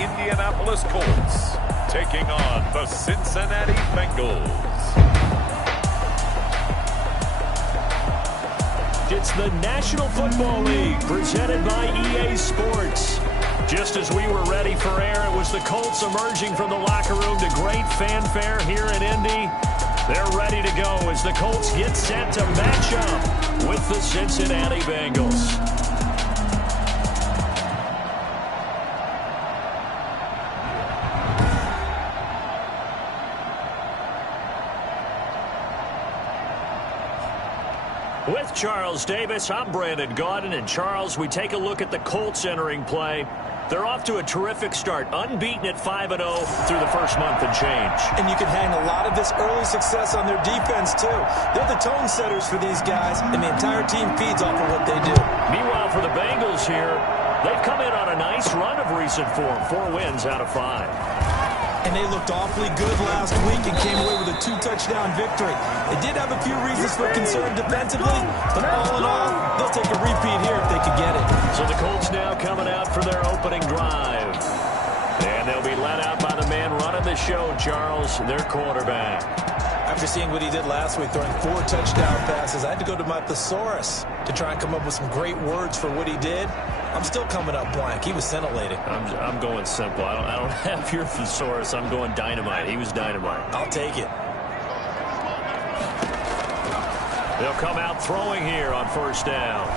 Indianapolis Colts taking on the Cincinnati Bengals. It's the National Football League presented by EA Sports. Just as we were ready for air, it was the Colts emerging from the locker room to great fanfare here in Indy. They're ready to go as the Colts get set to match up with the Cincinnati Bengals. With Charles Davis, I'm Brandon Gaudin. And Charles, we take a look at the Colts entering play. They're off to a terrific start, unbeaten at 5-0 through the first month and change. And you can hang a lot of this early success on their defense, too. They're the tone setters for these guys, and the entire team feeds off of what they do. Meanwhile, for the Bengals here, they've come in on a nice run of recent form, 4 wins out of 5. And they looked awfully good last week and came away with a 2-touchdown victory. They did have a few reasons for concern defensively, but all in all, they'll take a repeat here if they could get it. So the Colts now coming out for their opening drive. And they'll be led out by the man running the show, Charles, their quarterback. After seeing what he did last week, throwing 4 touchdown passes, I had to go to my thesaurus to try and come up with some great words for what he did. I'm still coming up blank. He was scintillating. I'm going simple. I don't have your thesaurus. I'm going dynamite. He was dynamite. I'll take it. They'll come out throwing here on first down.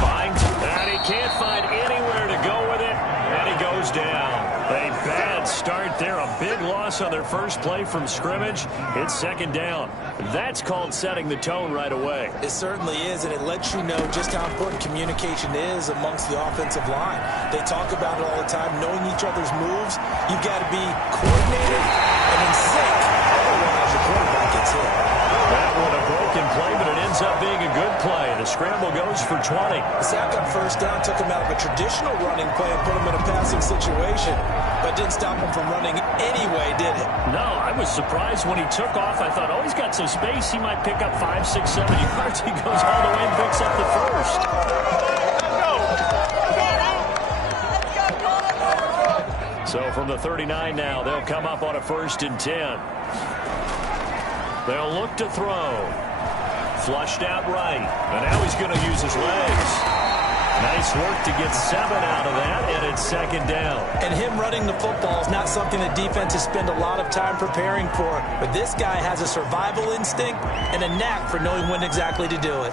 Finds, and he can't find anywhere to go with it, and he goes down. A bad start there. A big loss on their first play from scrimmage. It's second down. That's called setting the tone right away. It certainly is, and it lets you know just how important communication is amongst the offensive line. They talk about it all the time, knowing each other's moves. You've got to be coordinated and in sync. Otherwise, your quarterback gets hit. That one a broken play, but it ends up being a good play. The scramble goes for 20. The sack on first down took him out of a traditional running play and put him in a passing situation, but didn't stop him from running anyway, did it? No, I was surprised when he took off. I thought, oh, he's got some space. He might pick up 5, 6, 7 yards. He goes all the way and picks up the first. So from the 39 now, they'll come up on a 1st and 10. They'll look to throw. Flushed out right. And now he's going to use his legs. Nice work to get 7 out of that, and it's second down. And him running the football is not something that defenses spend a lot of time preparing for. But this guy has a survival instinct and a knack for knowing when exactly to do it.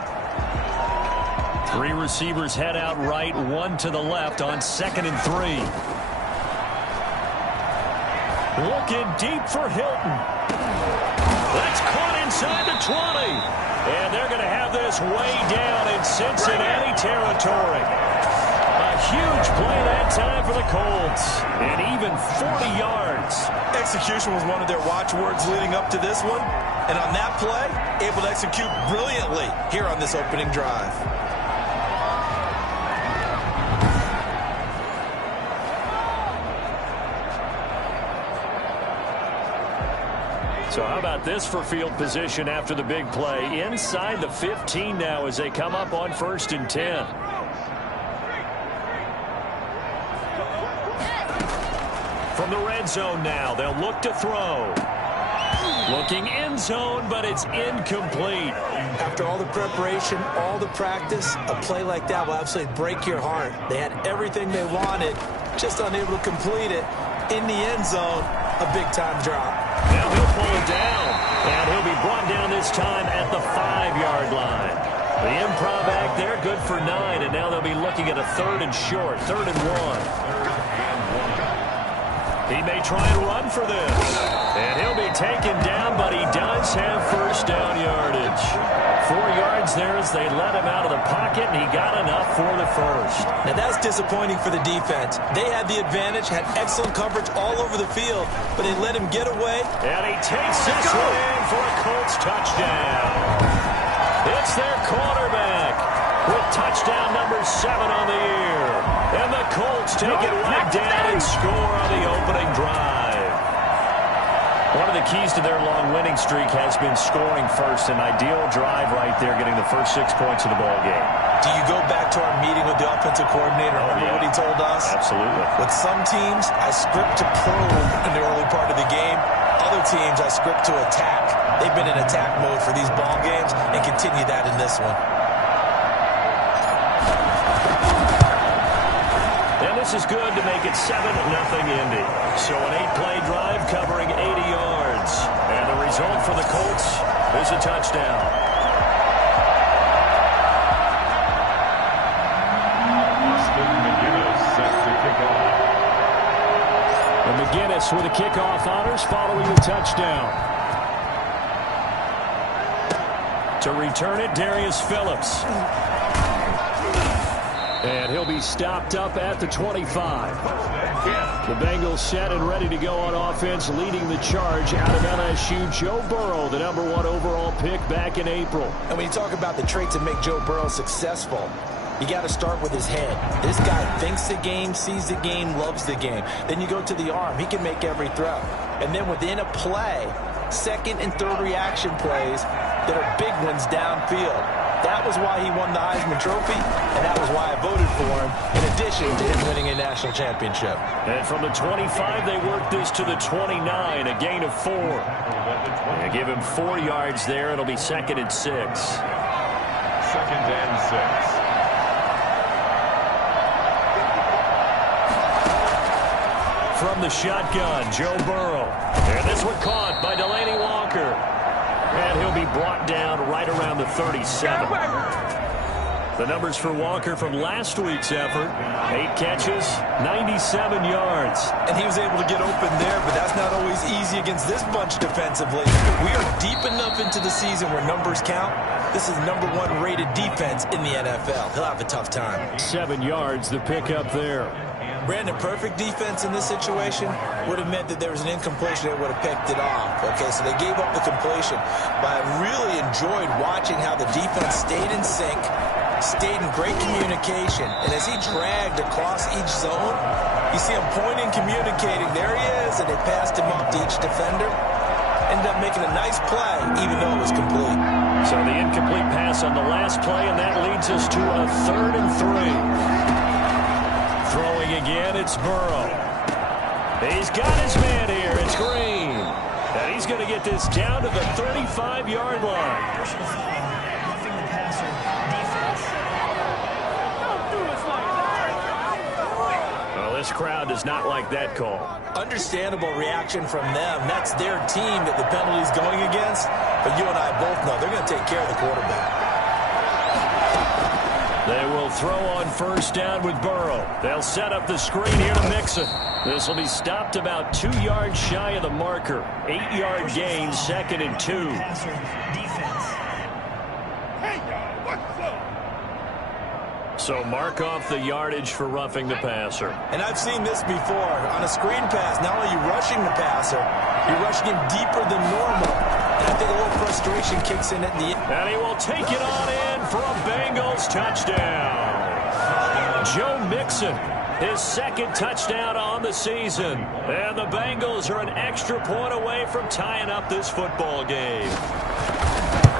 3 receivers head out right, 1 to the left on 2nd and 3. Looking deep for Hilton. That's caught inside the 20. And they're going to have this way down in Cincinnati territory. A huge play that time for the Colts. And even 40 yards. Execution was one of their watchwords leading up to this one. And on that play, able to execute brilliantly here on this opening drive. So how about this for field position after the big play? Inside the 15 now as they come up on 1st and 10. From the red zone now, they'll look to throw. Looking end zone, but it's incomplete. After all the preparation, all the practice, a play like that will absolutely break your heart. They had everything they wanted, just unable to complete it. In the end zone, a big-time drop. Now he'll pull it down, and he'll be brought down this time at the 5-yard line. The improv act there, good for 9, and now they'll be looking at a 3rd and short, 3rd and 1. He may try and run for this, and he'll be taken down, but he does have first down yardage. 4 yards there as they let him out of the pocket, and he got enough for the first. Now that's disappointing for the defense. They had the advantage, had excellent coverage all over the field, but they let him get away. And he takes this one in for a Colts touchdown. It's their quarterback with touchdown number 7 on the year. And the Colts take it right down and score on the opening drive. One of the keys to their long winning streak has been scoring first. An ideal drive right there, getting the first 6 points of the ball game. Do you go back to our meeting with the offensive coordinator? Remember what he told us? Absolutely. With some teams, I script to probe in the early part of the game. Other teams, I script to attack. They've been in attack mode for these ball games and continue that in this one. And this is good to make it 7-0 Indy. So an 8-play drive covering 80 yards. And the result for the Colts is a touchdown. And McGinnis with a kickoff honors following the touchdown. To return it, Darius Phillips. And he'll be stopped up at the 25. The Bengals set and ready to go on offense, leading the charge out of LSU. Joe Burrow, the #1 overall pick back in April. And when you talk about the traits that make Joe Burrow successful, you got to start with his head. This guy thinks the game, sees the game, loves the game. Then you go to the arm. He can make every throw. And then within a play, second and third reaction plays that are big ones downfield. That was why he won the Heisman Trophy, and that was why I voted for him, in addition to him winning a national championship. And from the 25, they work this to the 29, a gain of 4. They give him 4 yards there. It'll be 2nd and 6. 2nd and 6. From the shotgun, Joe Burrow. And this one caught by Delaney Walker. And he'll be brought down right around the 37. The numbers for Walker from last week's effort: 8 catches, 97 yards. And he was able to get open there, but that's not always easy against this bunch defensively. We are deep enough into the season where numbers count. This is #1 rated defense in the NFL. He'll have a tough time. 7 yards, the pickup there. Brandon, perfect defense in this situation would have meant that there was an incompletion. They would have picked it off. Okay, so they gave up the completion. But I really enjoyed watching how the defense stayed in sync, stayed in great communication. And as he dragged across each zone, you see him pointing, communicating. There he is, and they passed him off to each defender. Ended up making a nice play, even though it was complete. So the incomplete pass on the last play, and that leads us to a 3rd and 3. Throwing again, it's Burrow. He's got his man here. It's Green. And he's going to get this down to the 35-yard line. Well, this crowd does not like that call. Understandable reaction from them. That's their team that the penalty's going against. But you and I both know they're going to take care of the quarterback. They will throw on 1st down with Burrow. They'll set up the screen here to Mixon. This will be stopped about 2 yards shy of the marker. 8-yard gain, 2nd and 2. So mark off the yardage for roughing the passer. And I've seen this before. On a screen pass, not only are you rushing the passer, you're rushing him deeper than normal. And I think a little frustration kicks in at the end. And he will take it on in for a Bengals touchdown. Joe Mixon, his 2nd touchdown on the season. And the Bengals are an extra point away from tying up this football game.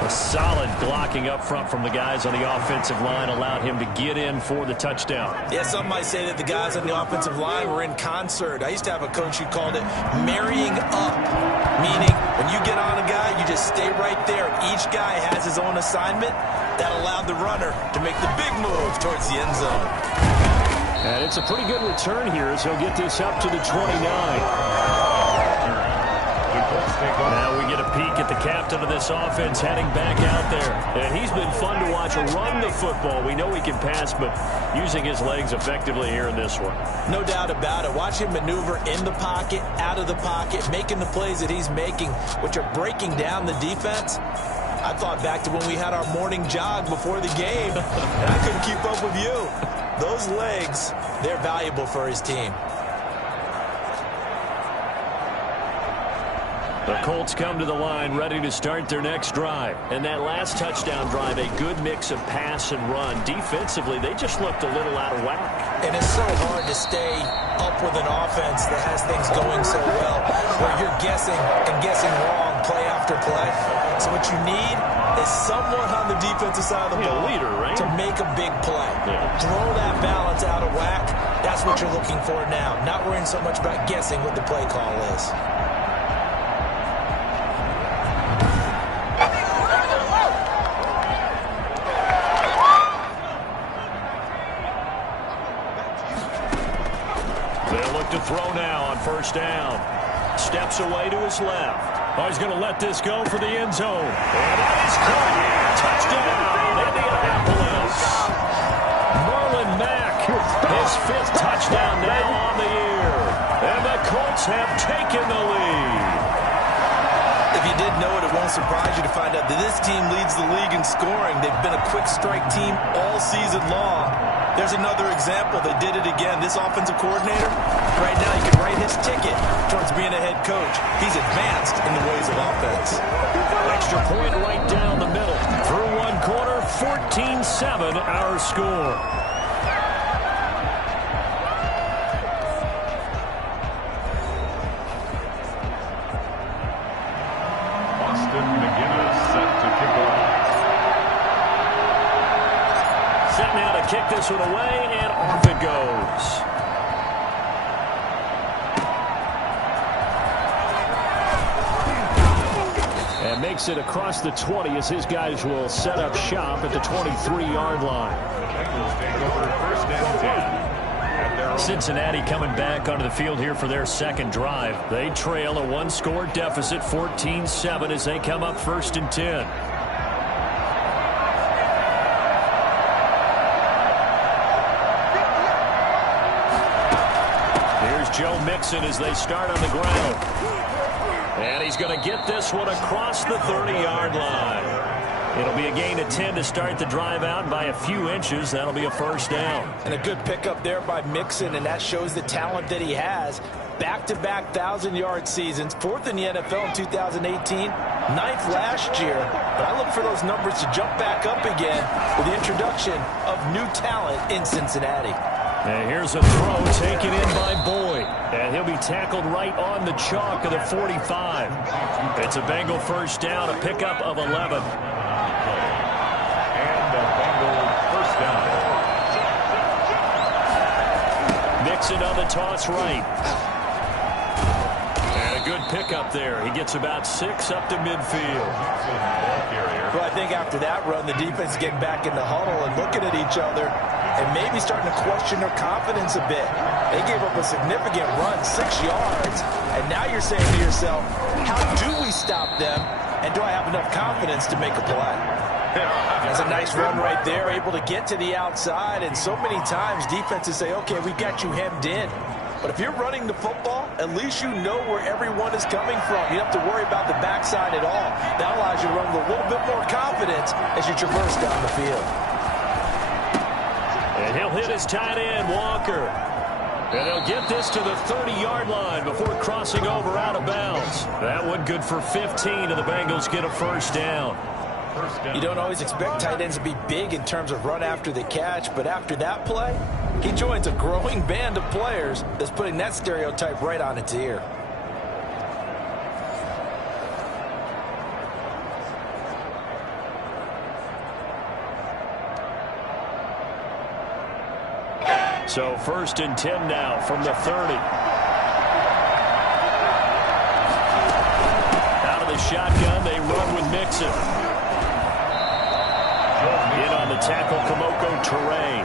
A solid blocking up front from the guys on the offensive line allowed him to get in for the touchdown. Yeah, some might say that the guys on the offensive line were in concert. I used to have a coach who called it marrying up, meaning when you get on a guy, you just stay right there. Each guy has his own assignment. That allowed the runner to make the big move towards the end zone. And it's a pretty good return here as he'll get this up to the 29. Now we get a peek at the captain of this offense heading back out there. And he's been fun to watch run the football. We know he can pass, but using his legs effectively here in this one. No doubt about it. Watch him maneuver in the pocket, out of the pocket, making the plays that he's making, which are breaking down the defense. I thought back to when we had our morning jog before the game, and I couldn't keep up with you. Those legs, they're valuable for his team. The Colts come to the line ready to start their next drive. And that last touchdown drive, a good mix of pass and run. Defensively, they just looked a little out of whack. And it's so hard to stay up with an offense that has things going so well, where you're guessing and guessing wrong play after play. So what you need is someone on the defensive side of the ball, leader, right? to make a big play. Yeah. Throw that balance out of whack. That's what you're looking for now. Not worrying so much about guessing what the play call is. They'll look to throw now on first down. Steps away to his left. Oh, he's going to let this go for the end zone. And that is caught. Touchdown, Indianapolis. Marlon Mack, his 5th touchdown now on the year. And the Colts have taken the lead. If you didn't know it, it won't surprise you to find out that this team leads the league in scoring. They've been a quick strike team all season long. There's another example. They did it again. This offensive coordinator, right now you can write his ticket towards being a head coach. He's advanced in the ways of offense. Extra point right down the middle. Through one quarter, 14-7 our score. Set now to kick this one away, and off it goes. And makes it across the 20 as his guys will set up shop at the 23-yard line. Cincinnati coming back onto the field here for their second drive. They trail a one-score deficit, 14-7, as they come up 1st and 10. Joe Mixon as they start on the ground. And he's going to get this one across the 30-yard line. It'll be a gain of 10 to start the drive out by a few inches. That'll be a first down. And a good pickup there by Mixon, and that shows the talent that he has. Back-to-back 1,000-yard seasons, 4th in the NFL in 2018, 9th last year. But I look for those numbers to jump back up again with the introduction of new talent in Cincinnati. And here's a throw taken in by Boyd. And he'll be tackled right on the chalk of the 45. It's a Bengal first down, a pickup of 11. And a Bengal first down. Mixon on the toss right. And a good pickup there. He gets about 6 up to midfield. Well, I think after that run, the defense is getting back in the huddle and looking at each other and maybe starting to question their confidence a bit. They gave up a significant run, 6 yards, and now you're saying to yourself, how do we stop them, and do I have enough confidence to make a play? That's a nice run right there, able to get to the outside, and so many times defenses say, okay, we got you hemmed in. But if you're running the football, at least you know where everyone is coming from. You don't have to worry about the backside at all. That allows you to run with a little bit more confidence as you traverse down the field. And he'll hit his tight end, Walker. And they'll get this to the 30-yard line before crossing over out of bounds. That one good for 15, and the Bengals get a first down. You don't always expect tight ends to be big in terms of run after the catch, but after that play, he joins a growing band of players that's putting that stereotype right on its ear. So 1st and 10 now from the 30. Out of the shotgun, they run with Mixon. In on the tackle, Kamoko Toure.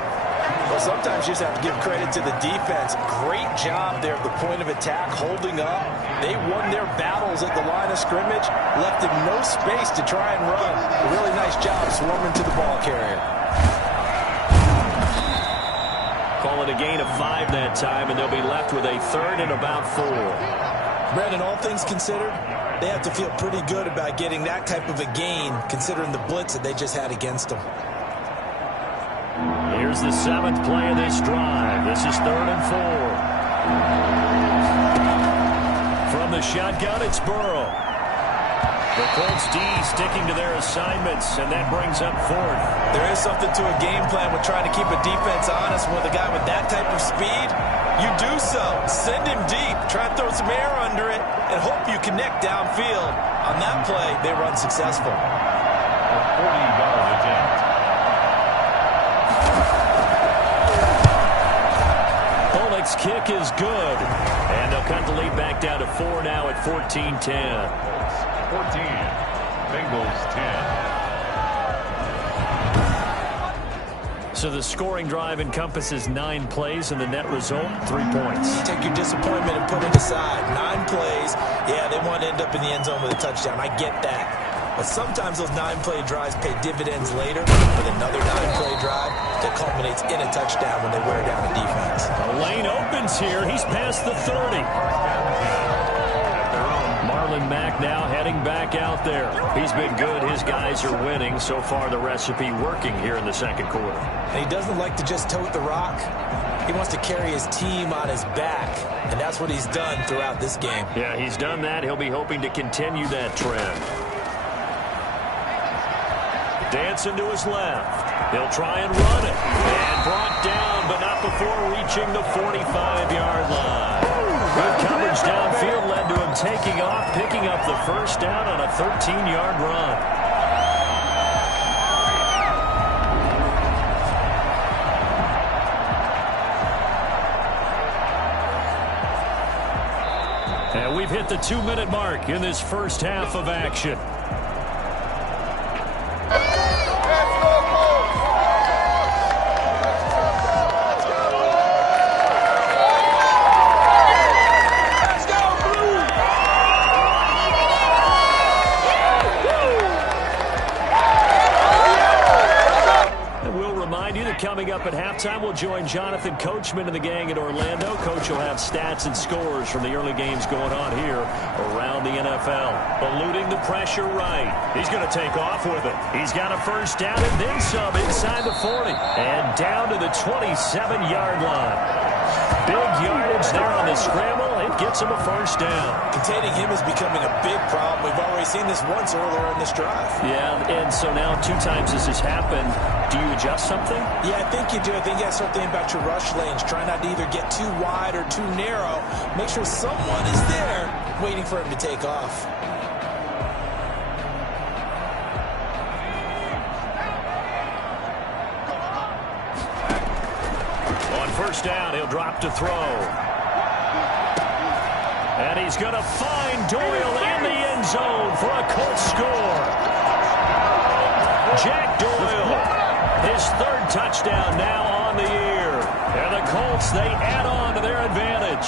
Well, sometimes you just have to give credit to the defense. Great job there at the point of attack, holding up. They won their battles at the line of scrimmage, left him no space to try and run. A really nice job swarming to the ball carrier. Call it a gain of 5 that time, and they'll be left with a 3rd and about 4. Brandon, all things considered, they have to feel pretty good about getting that type of a gain, considering the blitz that they just had against them. Here's the 7th play of this drive. This is 3rd and 4. From the shotgun, it's Burrow. The Colts D sticking to their assignments, and that brings up fourth. There is something to a game plan with trying to keep a defense honest. With a guy with that type of speed, you do so. Send him deep. Try and throw some air under it and hope you connect downfield. On that play, they were unsuccessful. A 40-yard attempt. Pollock's kick is good. And they'll cut the lead back down to 4 now at 14-10. 14. Bengals 10. So the scoring drive encompasses 9 plays, and the net result, 3 points. Take your disappointment and put it aside. 9 plays. Yeah, they want to end up in the end zone with a touchdown. I get that. But sometimes those 9-play drives pay dividends later with another 9-play drive that culminates in a touchdown when they wear down a defense. The lane opens here. He's past the 30. Marlon Mack now heading back out there. He's been good. His guys are winning. So far, the recipe working here in the second quarter. And he doesn't like to just tote the rock. He wants to carry his team on his back, and that's what he's done throughout this game. Yeah, he's done that. He'll be hoping to continue that trend. Dancing to his left. He'll try and run it. And brought down, but not before reaching the 45-yard line. Good coverage downfield led to him taking off, picking up the first down on a 13-yard run. And we've hit the 2-minute mark in this first half of action. Coming up at halftime, we'll join Jonathan Coachman and the gang in Orlando. Coach will have stats and scores from the early games going on here around the NFL. Eluding the pressure right. He's going to take off with it. He's got a first down and then some inside the 40. And down to the 27-yard line. Big yardage there on the scramble. It gets him a first down. Containing him is becoming a big problem. We've already seen this once earlier in this drive. Yeah, and so now 2 times this has happened. Do you adjust something? Yeah, I think you do. I think you got to start thinking about your rush lanes. Try not to either get too wide or too narrow. Make sure someone is there waiting for him to take off. On first down, he'll drop to throw. And he's going to find Doyle in the end zone for a Colts score. Jack Doyle, his 3rd touchdown now on the year. And the Colts, they add on to their advantage.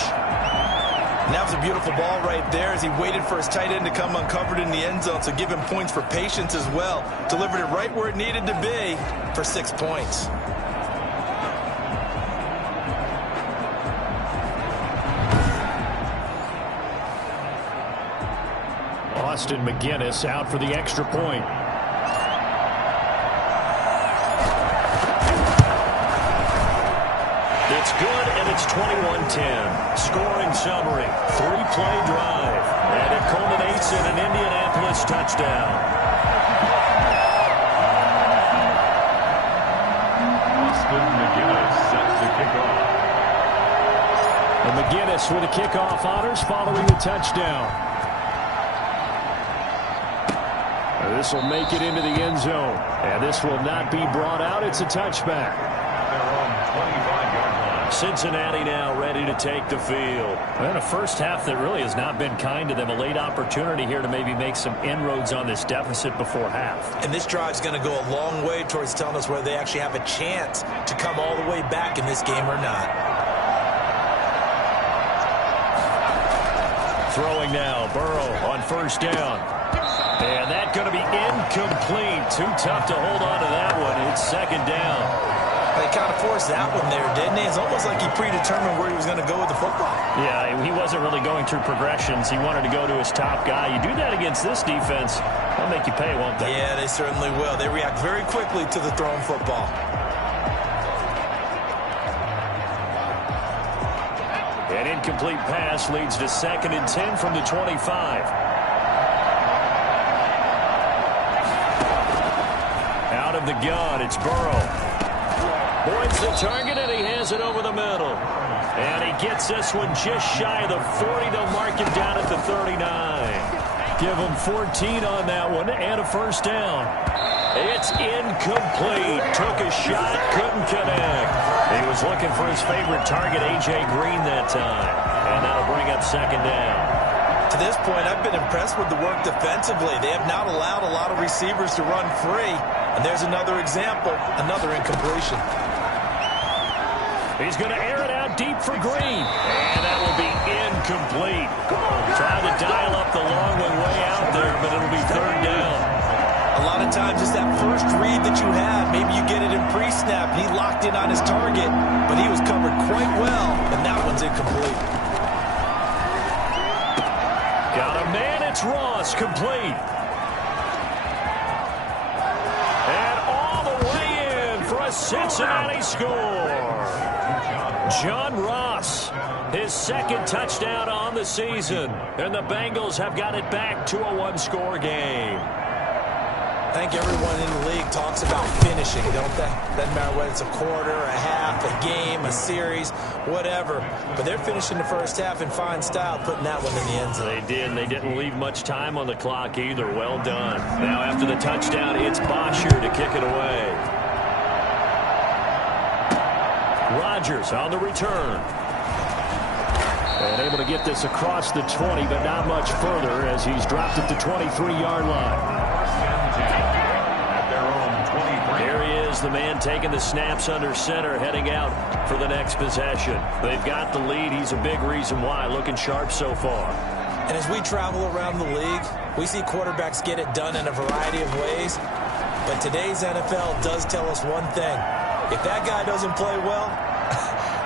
And that was a beautiful ball right there as he waited for his tight end to come uncovered in the end zone, so give him points for patience as well. Delivered it right where it needed to be for 6 points. Austin McGinnis out for the extra point. It's good, and it's 21-10. Scoring summary, 3-play drive. And it culminates in an Indianapolis touchdown. Austin McGinnis sets the kickoff. And McGinnis with the kickoff honors following the touchdown. This will make it into the end zone. And this will not be brought out. It's a touchback. They're on 25-yard line. Cincinnati now ready to take the field. And a first half that really has not been kind to them. A late opportunity here to maybe make some inroads on this deficit before half. And this drive's going to go a long way towards telling us whether they actually have a chance to come all the way back in this game or not. Throwing now, Burrow on first down. And that's going to be incomplete. Too tough to hold on to that one. It's 2nd down. They kind of forced that one there, didn't he? It's almost like he predetermined where he was going to go with the football. Yeah, he wasn't really going through progressions. He wanted to go to his top guy. You do that against this defense, they'll make you pay, won't they? Yeah, they certainly will. They react very quickly to the thrown football. An incomplete pass leads to 2nd and 10 from the 25. the gun. It's Burrow. Points the target, and he has it over the middle. And he gets this one just shy of the 40. They'll mark him down at the 39. Give him 14 on that one and a first down. It's incomplete. Took a shot, couldn't connect. He was looking for his favorite target, A.J. Green, that time. And that'll bring up second down. To this point, I've been impressed with the work defensively. They have not allowed a lot of receivers to run free. And there's another example, another incompletion. He's going to air it out deep for Green. And that will be incomplete. Trying to dial up the long one way out there, but it'll be third down. A lot of times it's that first read that you have. Maybe you get it in pre-snap. He locked in on his target, but he was covered quite well, and that one's incomplete. Got a man, it's Ross, complete. And all the way in for a Cincinnati score. John Ross, his second touchdown on the season. And the Bengals have got it back to a one-score game. I think everyone in the league talks about finishing, don't they? Doesn't matter whether it's a quarter, a half, a game, a series, whatever. But they're finishing the first half in fine style, putting that one in the end zone. They did, and they didn't leave much time on the clock either. Well done. Now after the touchdown, it's Bosher to kick it away. Rodgers on the return. And able to get this across the 20, but not much further as he's dropped it to 23-yard line. Here he is, the man taking the snaps under center, heading out for the next possession. They've got the lead. He's a big reason why. Looking sharp so far. And as we travel around the league, we see quarterbacks get it done in a variety of ways. But today's NFL does tell us one thing. If that guy doesn't play well,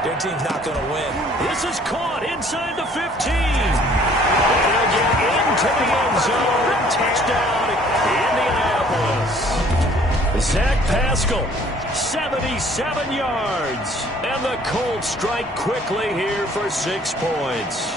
their team's not going to win. This is caught inside the 15. They'll get into the end zone. Touchdown, Indianapolis. Zach Pascal, 77 yards. And the Colts strike quickly here for 6 points.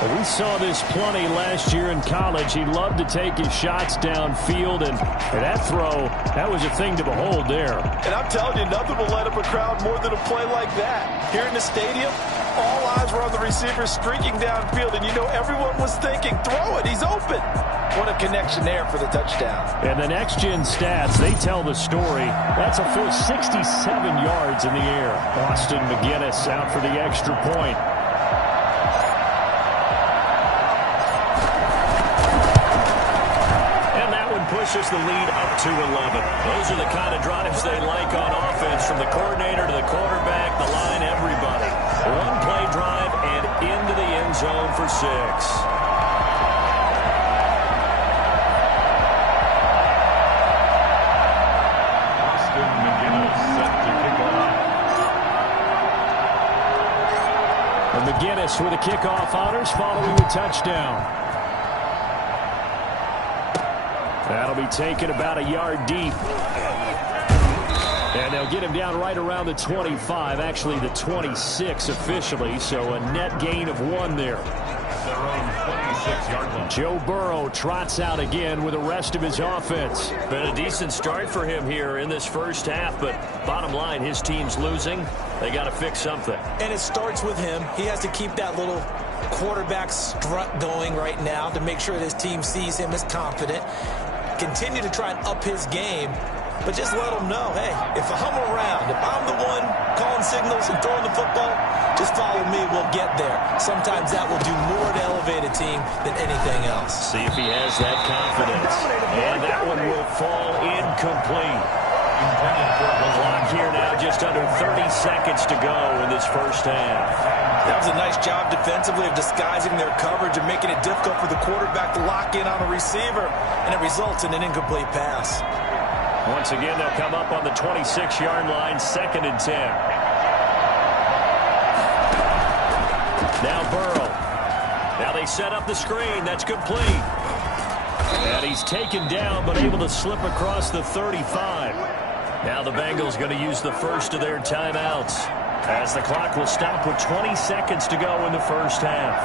Well, we saw this plenty last year in college. He loved to take his shots downfield, and that throw, that was a thing to behold there. And I'm telling you, nothing will light up a crowd more than a play like that. Here in the stadium, all eyes were on the receiver streaking downfield, and you know everyone was thinking, throw it, he's open. What a connection there for the touchdown. And the next-gen stats, they tell the story. That's a full 67 yards in the air. Austin McGinnis out for the extra point. Pushes the lead up to 11. Those are the kind of drives they like on offense, from the coordinator to the quarterback, the line, everybody. One-play drive and into the end zone for 6. Austin McGinnis set to kick off. And McGinnis with a kickoff honors following the touchdown. That'll be taken about a yard deep. And they'll get him down right around the 25, actually the 26 officially, so a net gain of 1 there. Their own 26-yard line. Joe Burrow trots out again with the rest of his offense. Been a decent start for him here in this first half, but bottom line, his team's losing. They got to fix something. And it starts with him. He has to keep that little quarterback strut going right now to make sure that his team sees him as confident. Continue to try and up his game, but just let him know, hey, if I'm around, if I'm the one calling signals and throwing the football, just follow me, we'll get there. Sometimes that will do more to elevate a team than anything else. See if he has that confidence. And that one will fall incomplete. The clock here now, just under 30 seconds to go in this first half. That was a nice job defensively of disguising their coverage and making it difficult for the quarterback to lock in on a receiver, and it results in an incomplete pass. Once again, they'll come up on the 26-yard line, 2nd and 10. Now Burrow. Now they set up the screen. That's complete. And he's taken down, but able to slip across the 35. Now the Bengals going to use the first of their timeouts, as the clock will stop with 20 seconds to go in the first half.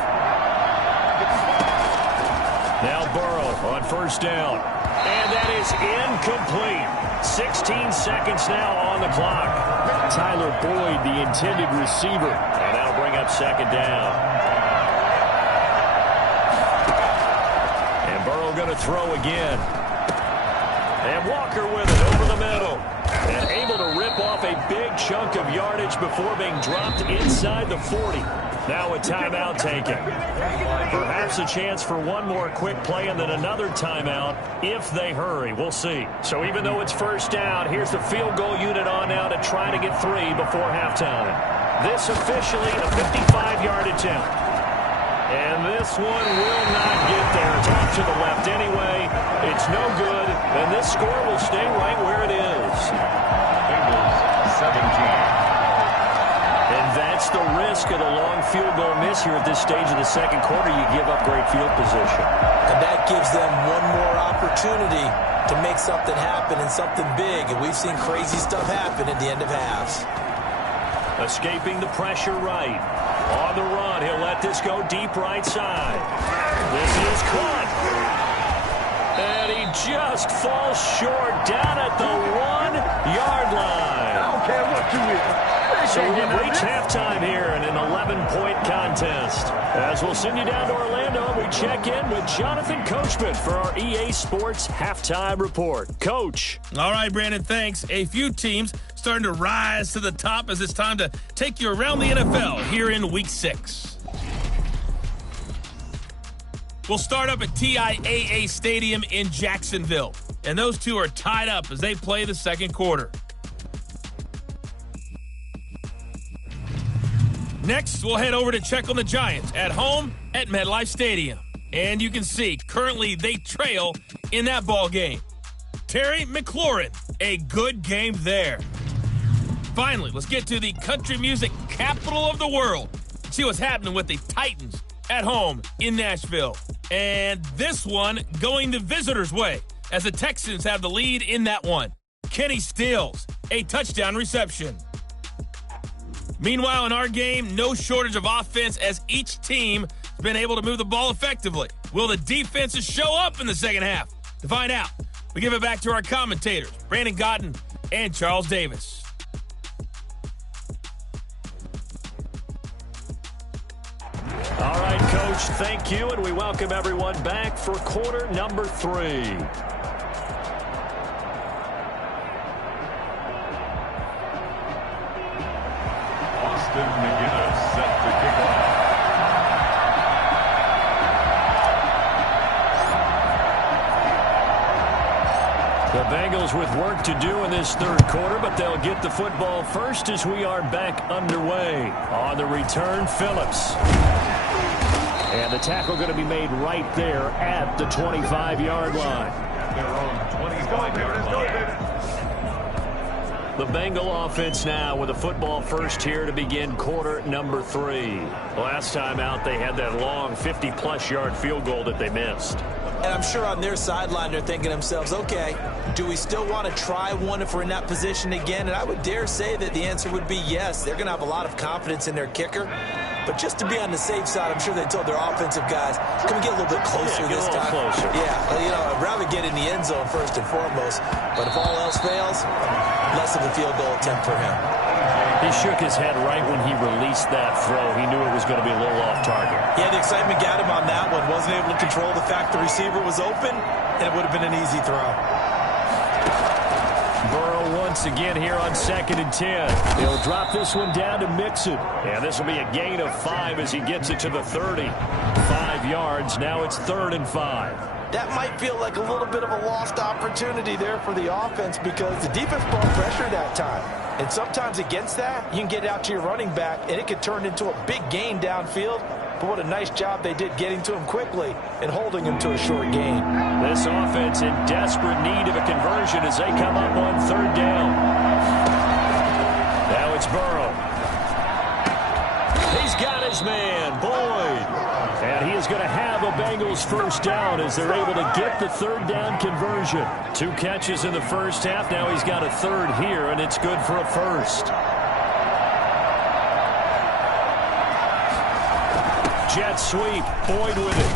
Now Burrow on first down. And that is incomplete. 16 seconds now on the clock. Tyler Boyd, the intended receiver. And that'll bring up second down. And Burrow going to throw again. And Walker with it over the middle. And able to rip off a big chunk of yardage before being dropped inside the 40. Now a timeout taken. Perhaps a chance for one more quick play and then another timeout if they hurry. We'll see. So even though it's first down, here's the field goal unit on now to try to get 3 before halftime. This officially a 55-yard attempt. And this one will not get there. It's off to the left anyway. It's no good. And this score will stay right where it is. Bengals 17. And that's the risk of the long field goal miss here at this stage of the second quarter. You give up great field position. And that gives them one more opportunity to make something happen and something big. And we've seen crazy stuff happen at the end of halves. Escaping the pressure right. On the run, he'll let this go deep right side. This is caught. And he just falls short down at the 1-yard line. I don't care what you is. So we've reached halftime here in an 11-point contest. As we'll send you down to Orlando, we check in with Jonathan Coachman for our EA Sports Halftime Report. Coach. All right, Brandon, thanks. A few teams starting to rise to the top as it's time to take you around the NFL here in Week 6. We'll start up at TIAA Stadium in Jacksonville. And those two are tied up as they play the second quarter. Next, we'll head over to check on the Giants at home at MetLife Stadium. And you can see, currently they trail in that ball game. Terry McLaurin, a good game there. Finally, let's get to the country music capital of the world. See what's happening with the Titans at home in Nashville. And this one going the visitors' way as the Texans have the lead in that one. Kenny Stills, a touchdown reception. Meanwhile, in our game, no shortage of offense as each team has been able to move the ball effectively. Will the defenses show up in the second half? To find out, we give it back to our commentators, Brandon Gotten and Charles Davis. All right, Coach, thank you, and we welcome everyone back for quarter number 3. McGinnis set the kickoff. The Bengals with work to do in this third quarter, but they'll get the football first as we are back underway. On the return, Phillips. And the tackle going to be made right there at the 25-yard line. Their own 25-yard line. The Bengal offense now with a football first here to begin quarter number 3. Last time out, they had that long 50-plus yard field goal that they missed. And I'm sure on their sideline they're thinking to themselves, okay, do we still want to try one if we're in that position again? And I would dare say that the answer would be yes. They're going to have a lot of confidence in their kicker. But just to be on the safe side, I'm sure they told their offensive guys, can we get a little bit closer this time? Closer. Yeah, I'd rather get in the end zone first and foremost. But if all else fails, less of a field goal attempt for him. He shook his head right when he released that throw. He knew it was going to be a little off target. Yeah, the excitement got him on that one. Wasn't able to control the fact the receiver was open, and it would have been an easy throw. Burrow once again here on 2nd and 10. He'll drop this one down to Mixon. And this will be a gain of 5 as he gets it to the 30. 5 yards. Now it's 3rd and 5. That might feel like a little bit of a lost opportunity there for the offense because the defense brought pressure that time. And sometimes against that, you can get out to your running back, and it could turn into a big gain downfield. But what a nice job they did getting to him quickly and holding him to a short gain. This offense in desperate need of a conversion as they come up on 3rd down. Now it's Burrow. He's got his man, Boyd. And he is going to have a Bengals first down as they're able to get the 3rd down conversion. 2 catches in the first half. Now he's got a 3rd here, and it's good for a first. Jet sweep. Boyd with it.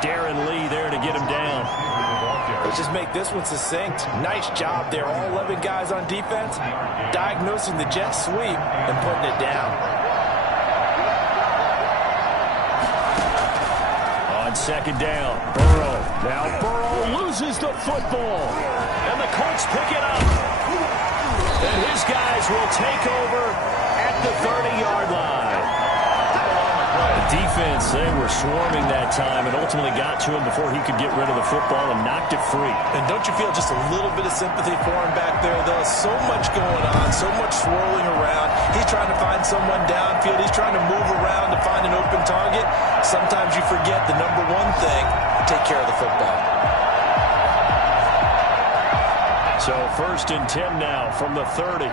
Darren Lee there to get him down. Let's just make this one succinct. Nice job there. All 11 guys on defense diagnosing the jet sweep and putting it down. On second down, Burrow. Now Burrow loses the football. And the Colts pick it up. And his guys will take over at the 30-yard line. The defense, they were swarming that time and ultimately got to him before he could get rid of the football and knocked it free. And don't you feel just a little bit of sympathy for him back there, though? So much going on, so much swirling around. He's trying to find someone downfield. He's trying to move around to find an open target. Sometimes you forget the number one thing, take care of the football. So 1st and 10 now from the 30.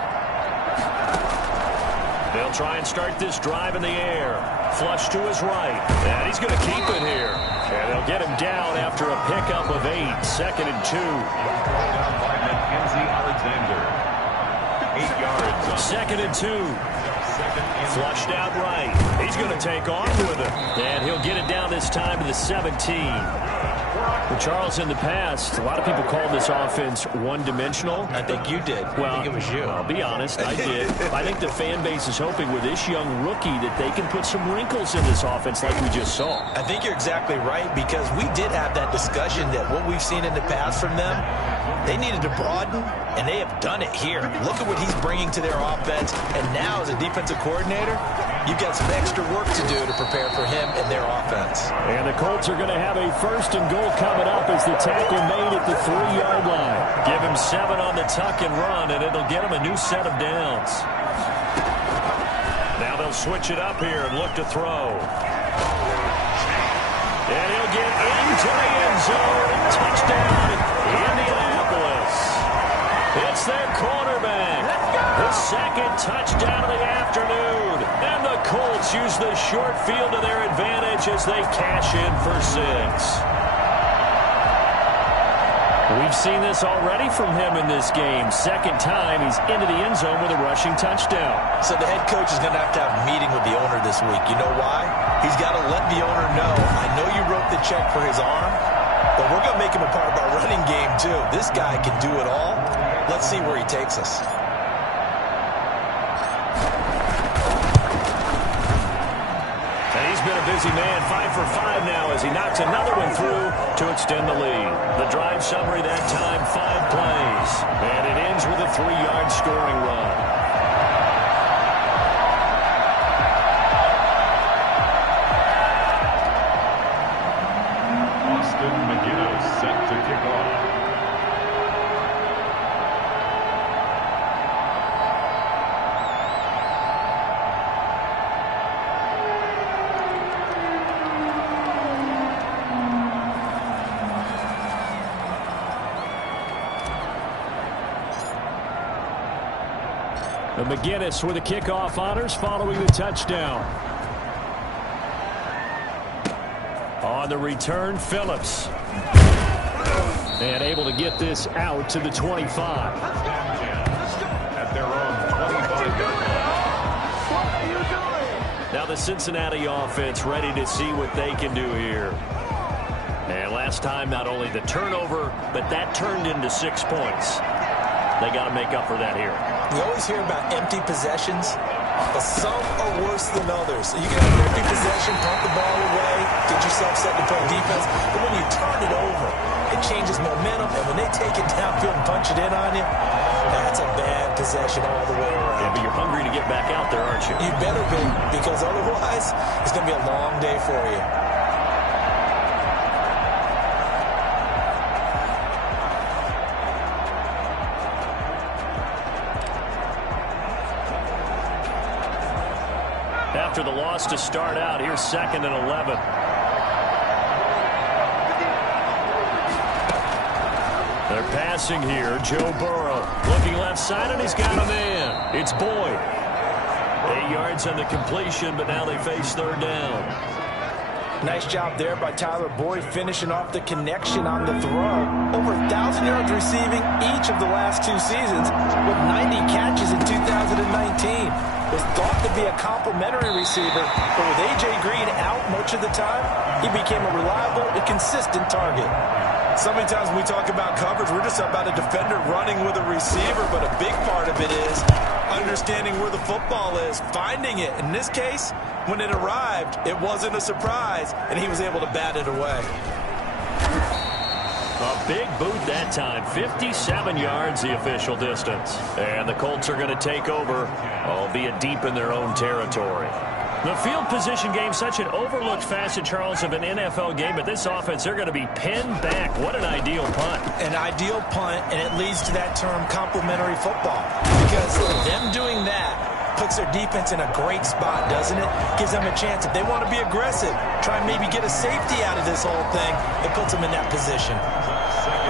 They'll try and start this drive in the air. Flush to his right. And he's going to keep it here. And they'll get him down after a pickup of 8. 2nd and 2. Down by Mackenzie Alexander. 8 yards. 2nd and 2. Flushed out right. He's going to take off with it. And he'll get it down this time to the 17. Well, Charles, in the past, a lot of people called this offense one-dimensional. I think you did. Well, I think it was you. I'll be honest, I did. I think the fan base is hoping with this young rookie that they can put some wrinkles in this offense like we just saw. I think you're exactly right, because we did have that discussion that what we've seen in the past from them, they needed to broaden, and they have done it here. Look at what he's bringing to their offense, and now as a defensive coordinator, you've got some extra work to do to prepare for him and their offense. And the Colts are going to have a 1st and goal coming up as the tackle made at the 3-yard line. Give him 7 on the tuck and run, and it'll get him a new set of downs. Now they'll switch it up here and look to throw. And he'll get into the end zone. Touchdown, Indianapolis. It's their quarterback. His 2nd touchdown of the afternoon. And the Colts use the short field to their advantage as they cash in for 6. We've seen this already from him in this game. 2nd time he's into the end zone with a rushing touchdown. So the head coach is going to have a meeting with the owner this week. You know why? He's got to let the owner know, I know you wrote the check for his arm, but we're going to make him a part of our running game too. This guy can do it all. Let's see where he takes us. And he's been a busy man, 5 for 5 now as he knocks another one through to extend the lead. The drive summary that time, 5 plays. And it ends with a 3-yard scoring run. Set to kick off. And McGinnis with the kickoff honors following the touchdown. On the return, Phillips. And able to get this out to the 25. At their own 25-yard line. Now the Cincinnati offense ready to see what they can do here. And last time, not only the turnover, but that turned into 6 points. They got to make up for that here. We always hear about empty possessions, but some are worse than others. You can have an empty possession, pump the ball away, get yourself set to play defense, but when you turn it over, it changes momentum, and when they take it downfield and punch it in on you, that's a bad possession all the way around. Yeah, but you're hungry to get back out there, aren't you? You better be, because otherwise, it's going to be a long day for you. After the loss to start out, here's 2nd and 11. They're passing here. Joe Burrow looking left side, and he's got a man. It's Boyd. 8 yards on the completion, but now they face 3rd down. Nice job there by Tyler Boyd, finishing off the connection on the throw. Over 1,000 yards receiving each of the last 2 seasons, with 90 catches in 2019. Was thought to be a complimentary receiver, but with A.J. Green out much of the time, he became a reliable and consistent target. So many times when we talk about coverage, we're just about a defender running with a receiver, but a big part of it is understanding where the football is, finding it. In this case, when it arrived, it wasn't a surprise, and he was able to bat it away. A big boot that time, 57 yards the official distance. And the Colts are going to take over, albeit deep in their own territory. The field position game, such an overlooked facet, Charles, of an NFL game, but this offense, they're going to be pinned back. What an ideal punt. An ideal punt, and it leads to that term complementary football. Because them doing that puts their defense in a great spot, doesn't it? Gives them a chance. If they want to be aggressive, try and maybe get a safety out of this whole thing, it puts them in that position.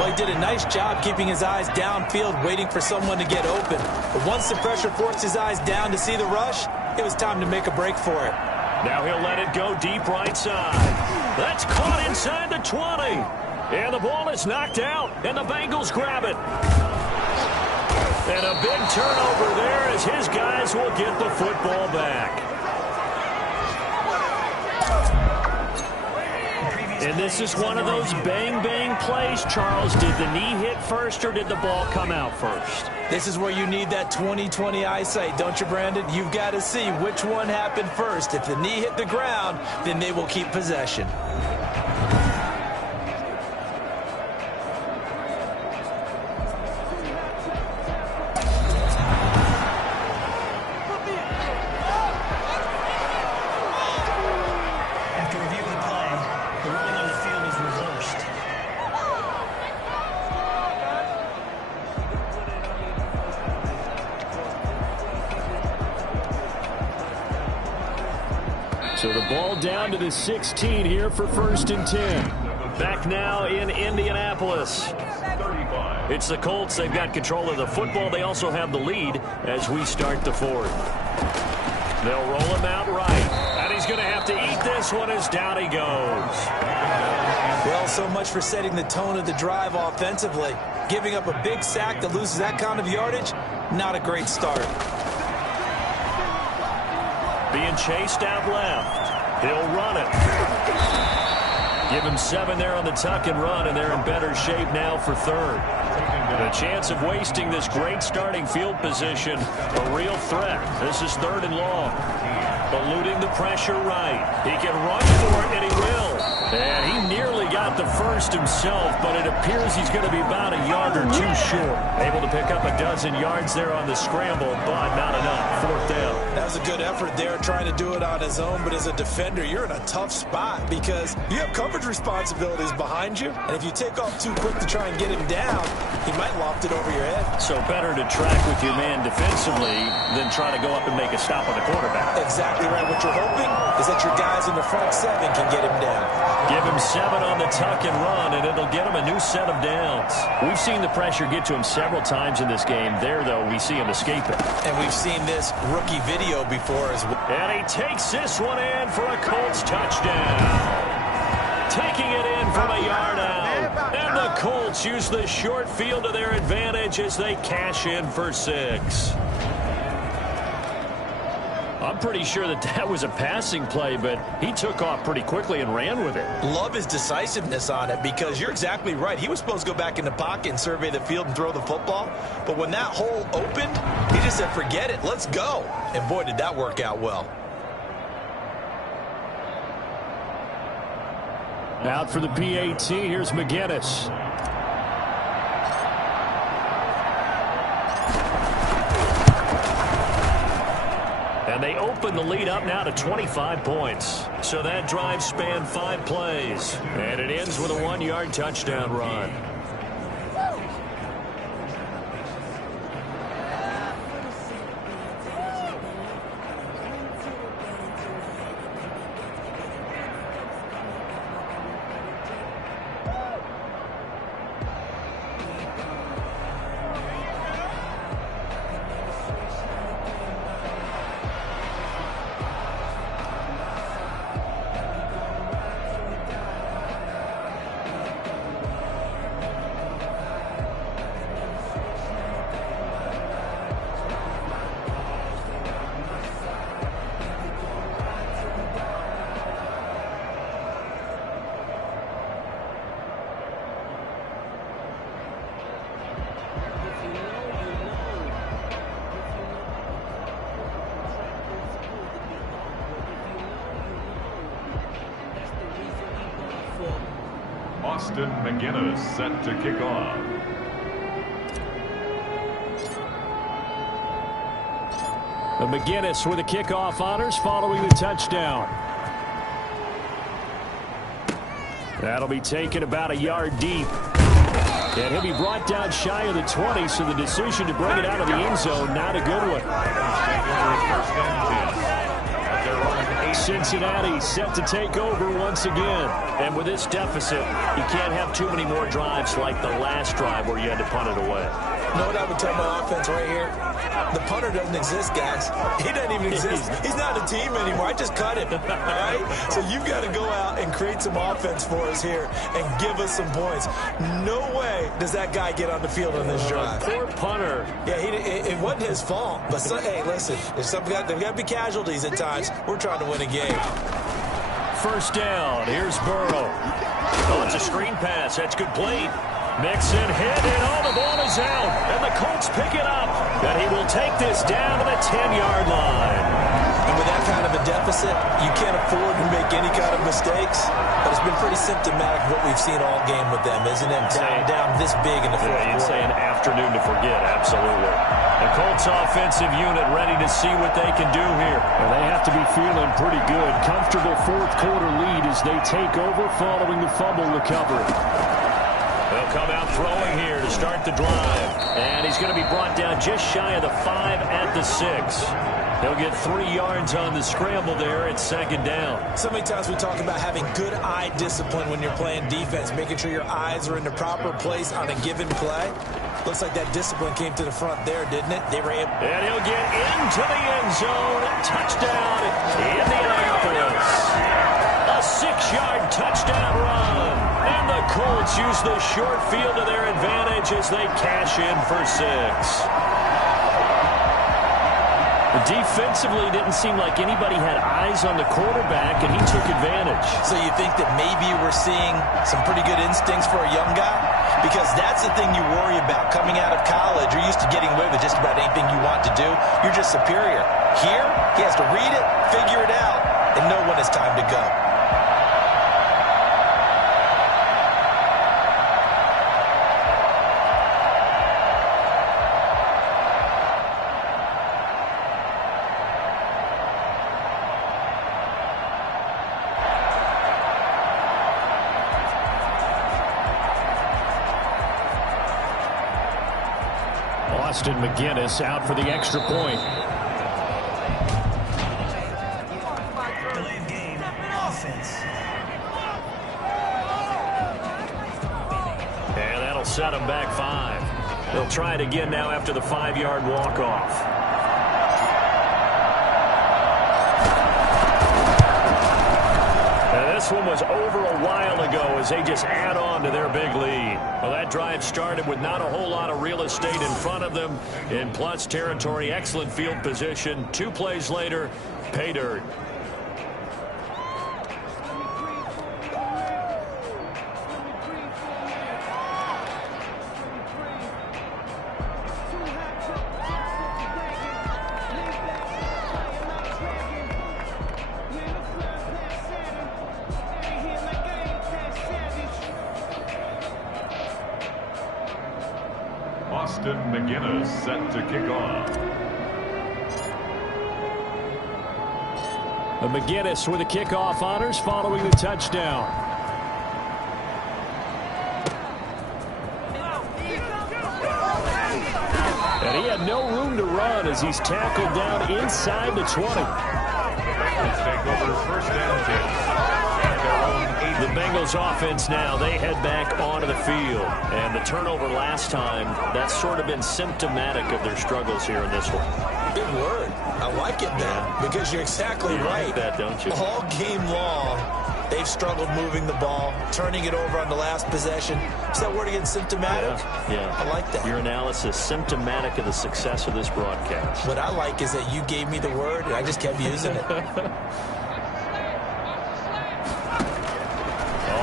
Well, he did a nice job keeping his eyes downfield, waiting for someone to get open. But once the pressure forced his eyes down to see the rush, it was time to make a break for it. Now he'll let it go deep right side. That's caught inside the 20. And the ball is knocked out, and the Bengals grab it. And a big turnover there as his guys will get the football back. And this is one of those bang-bang plays, Charles. Did the knee hit first or did the ball come out first? This is where you need that 20/20 eyesight, don't you, Brandon? You've got to see which one happened first. If the knee hit the ground, then they will keep possession. So the ball down to the 16 here for 1st and 10. Back now in Indianapolis. It's the Colts. They've got control of the football. They also have the lead as we start the 4th. They'll roll him out right. And he's going to have to eat this one as down he goes. Well, so much for setting the tone of the drive offensively. Giving up a big sack that loses that kind of yardage, not a great start. Being chased out left. He'll run it. Give him 7 there on the tuck and run, and they're in better shape now for 3rd. The chance of wasting this great starting field position, a real threat. This is 3rd and long. Eluding the pressure right. He can run for it, and he will. And he nearly got the first himself, but it appears he's going to be about a yard or 2 short. Able to pick up a dozen yards there on the scramble, but not enough. 4th down. That was a good effort there, trying to do it on his own, but as a defender, you're in a tough spot because you have coverage responsibilities behind you, and if you take off too quick to try and get him down, he might loft it over your head. So better to track with your man defensively than try to go up and make a stop on the quarterback. Exactly right. What you're hoping is that your guys in the front 7 can get him down. Give him 7 on the tuck and run, and it'll get him a new set of downs. We've seen the pressure get to him several times in this game. There, though, we see him escape it. And we've seen this rookie video before as well. And he takes this one in for a Colts touchdown. Taking it in from a yard out. And the Colts use the short field to their advantage as they cash in for 6. I'm pretty sure that was a passing play, but he took off pretty quickly and ran with it. Love his decisiveness on it because you're exactly right. He was supposed to go back in the pocket and survey the field and throw the football. But when that hole opened, he just said, forget it, let's go. And boy, did that work out well. Out for the PAT, here's McGinnis. And they open the lead up now to 25 points. So that drive spanned 5 plays. And it ends with a 1-yard touchdown run. Austin McGinnis set to kick off. The McGinnis with the kickoff honors following the touchdown. That'll be taken about a yard deep. And he'll be brought down shy of the 20, so the decision to bring it out of the end zone, not a good one. Cincinnati set to take over once again. And with this deficit, you can't have too many more drives like the last drive where you had to punt it away. You know what I would tell my offense right here? The punter doesn't exist, guys. He doesn't even exist. He's not a team anymore. I just cut him, all right? So you've got to go out and create some offense for us here and give us some points. No way does that guy get on the field on this drive. Poor punter. Yeah, it wasn't his fault. But, hey, listen, there's got to be casualties at times. We're trying to win a game. First down. Here's Burrow. Oh, it's a screen pass. That's good play. Mixon hit, and the ball is out. And the Colts pick it up. And he will take this down to the 10-yard line. And with that kind of a deficit, you can't afford to make any kind of mistakes. But it's been pretty symptomatic of what we've seen all game with them, isn't it? Down this big in the fourth quarter. You'd say an afternoon to forget, absolutely. The Colts offensive unit ready to see what they can do here. Well, they have to be feeling pretty good. Comfortable fourth quarter lead as they take over following the fumble recovery. They'll come out throwing here to start the drive. And he's going to be brought down just shy of the 5 at the 6. He'll get 3 yards on the scramble there at second down. So many times we talk about having good eye discipline when you're playing defense, making sure your eyes are in the proper place on a given play. Looks like that discipline came to the front there, didn't it? They were able. And he'll get into the end zone. Touchdown, Indianapolis. A 6-yard touchdown run. And the Colts use the short field to their advantage as they cash in for 6. Defensively, didn't seem like anybody had eyes on the quarterback, and he took advantage. So you think that maybe we're seeing some pretty good instincts for a young guy? Because that's the thing you worry about. Coming out of college, you're used to getting away with just about anything you want to do. You're just superior. Here, he has to read it, figure it out, and know when it's time to go. Austin McGinnis out for the extra point. Delay of game, offense. And that'll set them back 5. They'll try it again now after the 5-yard walk-off. And this one was over a while ago as they just add on to their big lead. Well, that drive started with not a whole lot of real estate in front of them. In plus territory, excellent field position. 2 plays later, pay dirt. Austin McGinnis set to kick off. The McGinnis with the kickoff honors following the touchdown. And he had no room to run as he's tackled down inside the 20. Bengals take over first and 10. The Bengals offense now, they head back onto the field. And the turnover last time, that's sort of been symptomatic of their struggles here in this one. Big word. I like it, man, because you're exactly right. Like that, don't you? All game long, they've struggled moving the ball, turning it over on the last possession. Is that word again, symptomatic? Yeah. I like that. Your analysis, symptomatic of the success of this broadcast. What I like is that you gave me the word, and I just kept using it.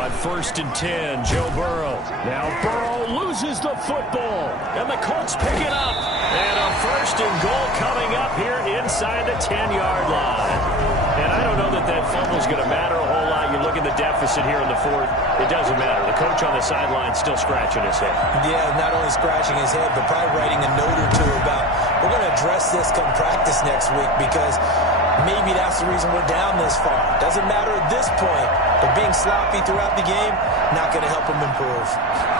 On 1st and 10, Joe Burrow. Now Burrow loses the football. And the Colts pick it up. And a 1st and goal coming up here inside the 10-yard line. And I don't know that fumble's going to matter a whole lot. You look at the a deficit here in the fourth. It doesn't matter. The coach on the sideline still scratching his head. Yeah, not only scratching his head, but probably writing a note or two about, we're going to address this come practice next week because maybe that's the reason we're down this far. Doesn't matter at this point, but being sloppy throughout the game, not going to help him improve.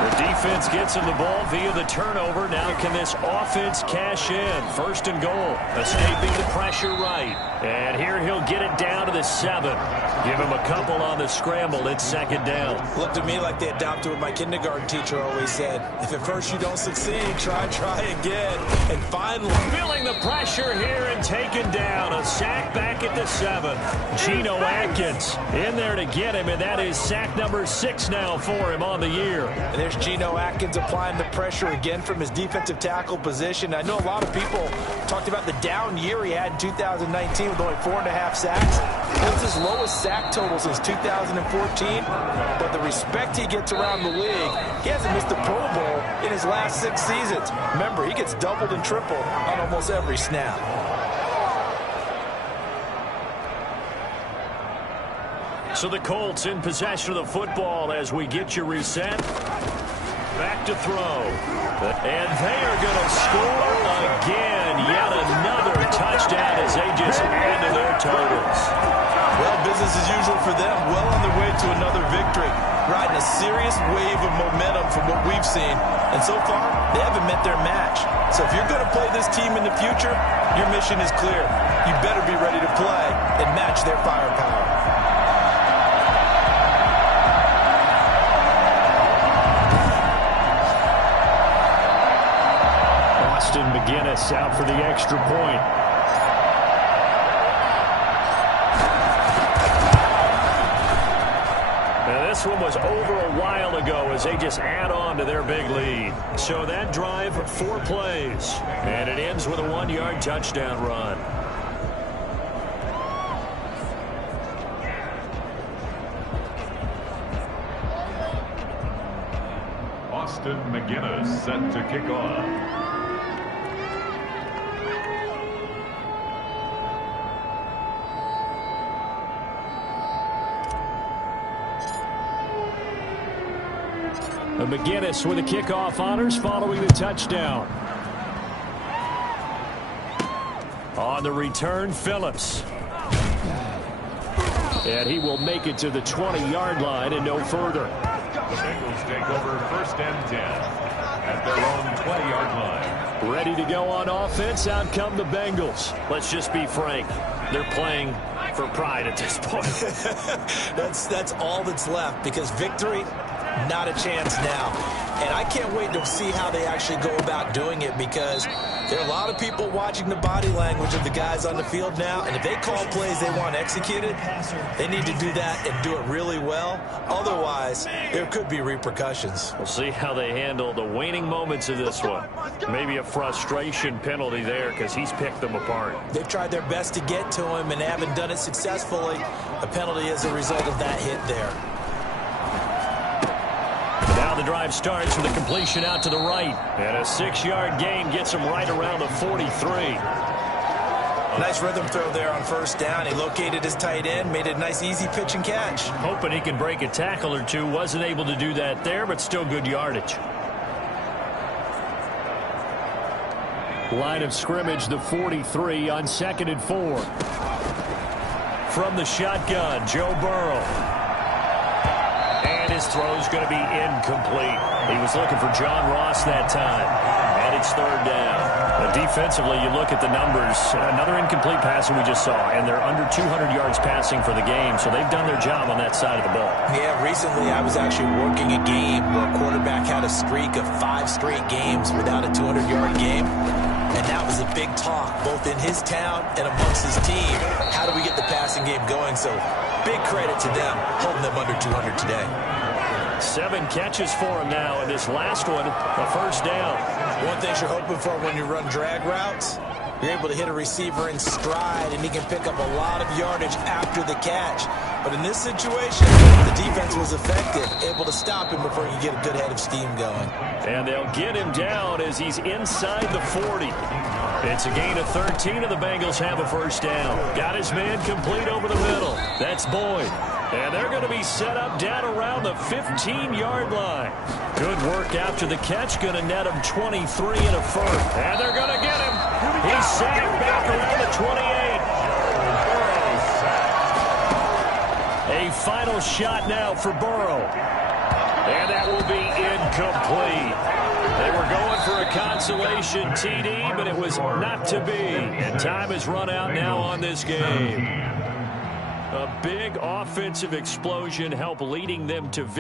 The defense gets him the ball via the turnover. Now can this offense cash in? First and goal. Escaping the pressure right. And here he'll get it down to the 7. Give him a couple on the scramble. It's second down. Looked to me like they adopted what my kindergarten teacher always said. If at first you don't succeed, try again. And finally, feeling the pressure here and taken down. A sack back at the 7. Geno Atkins in there to get him, and that is sack number 6 now for him on the year. And there's Geno Atkins applying the pressure again from his defensive tackle position. I know a lot of people talked about the down year he had in 2019 with only 4.5 sacks. It was his lowest sack total since 2014. But the respect he gets around the league, he hasn't missed a Pro Bowl in his last 6 seasons. Remember, he gets doubled and tripled on almost every snap. So the Colts in possession of the football as we get you reset. Back to throw. And they are going to score again. Yet another touchdown as they just add to their totals. Well, business as usual for them. Well on their way to another victory. Riding a serious wave of momentum from what we've seen. And so far, they haven't met their match. So if you're going to play this team in the future, your mission is clear. You better be ready to play and match their firepower. McGinnis out for the extra point. Now this one was over a while ago as they just add on to their big lead. So that drive, 4 plays. And it ends with a 1-yard touchdown run. Austin McGinnis set to kick off. McGinnis with the kickoff honors following the touchdown. On the return, Phillips. And he will make it to the 20-yard line and no further. The Bengals take over first and 10 at their own 20-yard line. Ready to go on offense. Out come the Bengals. Let's just be frank. They're playing for pride at this point. That's all that's left because victory, not a chance now. And I can't wait to see how they actually go about doing it because there are a lot of people watching the body language of the guys on the field now. And if they call plays they want executed, they need to do that and do it really well. Otherwise, there could be repercussions. We'll see how they handle the waning moments of this one. Maybe a frustration penalty there because he's picked them apart. They've tried their best to get to him and haven't done it successfully. A penalty as a result of that hit there. Now the drive starts with a completion out to the right. And a 6-yard gain gets him right around the 43. Nice rhythm throw there on first down. He located his tight end, made a nice easy pitch and catch. Hoping he can break a tackle or two. Wasn't able to do that there, but still good yardage. Line of scrimmage, the 43 on 2nd and 4. From the shotgun, Joe Burrow. And his throw's going to be incomplete. He was looking for John Ross that time. And it's 3rd down. Defensively, you look at the numbers. Another incomplete passing we just saw. And they're under 200 yards passing for the game. So they've done their job on that side of the ball. Yeah, recently I was actually working a game where a quarterback had a streak of 5 straight games without a 200-yard game. And that was a big talk, both in his town and amongst his team. How do we get the passing game going? So big credit to them, holding them under 200 today. 7 catches for him now, and this last one, a first down. One thing you're hoping for when you run drag routes, you're able to hit a receiver in stride, and he can pick up a lot of yardage after the catch. But in this situation, the defense was effective, able to stop him before you get a good head of steam going. And they'll get him down as he's inside the 40. It's a gain of 13, and the Bengals have a first down. Got his man complete over the middle. That's Boyd. And they're going to be set up down around the 15-yard line. Good work after the catch. Going to net him 23 and a first. And they're going to get him. He's sacked back around the 28. A final shot now for Burrow. And that will be incomplete. They were going for a consolation TD, but it was not to be. And time has run out now on this game. A big offensive explosion helped leading them to victory.